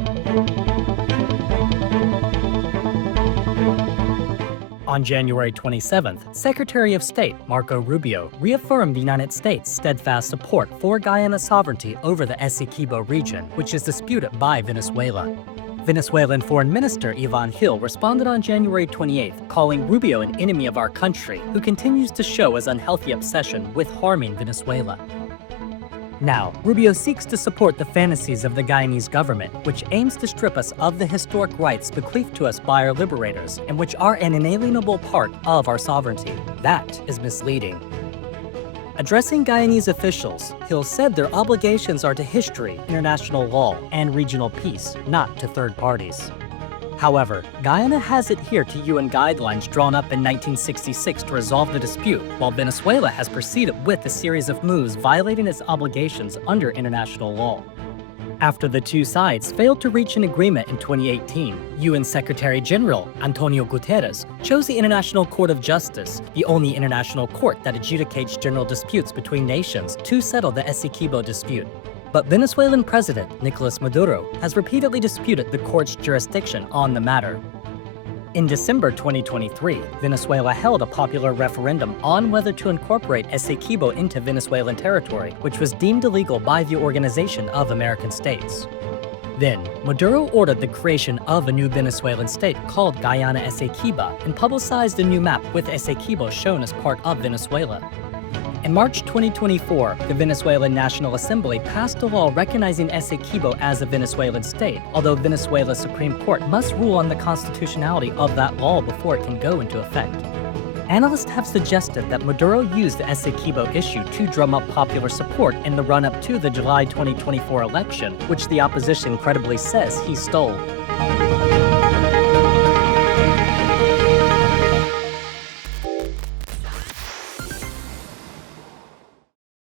On January 27th, Secretary of State Marco Rubio reaffirmed the United States' steadfast support for Guyana's sovereignty over the Essequibo region, which is disputed by Venezuela. Venezuelan Foreign Minister Ivan Gil responded on January 28th, calling Rubio an enemy of our country who continues to show his unhealthy obsession with harming Venezuela. Now, Rubio seeks to support the fantasies of the Guyanese government, which aims to strip us of the historic rights bequeathed to us by our liberators, and which are an inalienable part of our sovereignty. That is misleading. Addressing Guyanese officials, Gil said their obligations are to history, international law, and regional peace, not to third parties. However, Guyana has adhered to UN guidelines drawn up in 1966 to resolve the dispute, while Venezuela has proceeded with a series of moves violating its obligations under international law. After the two sides failed to reach an agreement in 2018, UN Secretary-General Antonio Guterres chose the International Court of Justice, the only international court that adjudicates general disputes between nations, to settle the Essequibo dispute. But Venezuelan President Nicolas Maduro has repeatedly disputed the court's jurisdiction on the matter. In December 2023, Venezuela held a popular referendum on whether to incorporate Essequibo into Venezuelan territory, which was deemed illegal by the Organization of American States. Then, Maduro ordered the creation of a new Venezuelan state called Guyana Essequiba and publicized a new map with Essequibo shown as part of Venezuela. In March 2024, the Venezuelan National Assembly passed a law recognizing Essequibo as a Venezuelan state, although Venezuela's Supreme Court must rule on the constitutionality of that law before it can go into effect. Analysts have suggested that Maduro used the Essequibo issue to drum up popular support in the run-up to the July 2024 election, which the opposition credibly says he stole.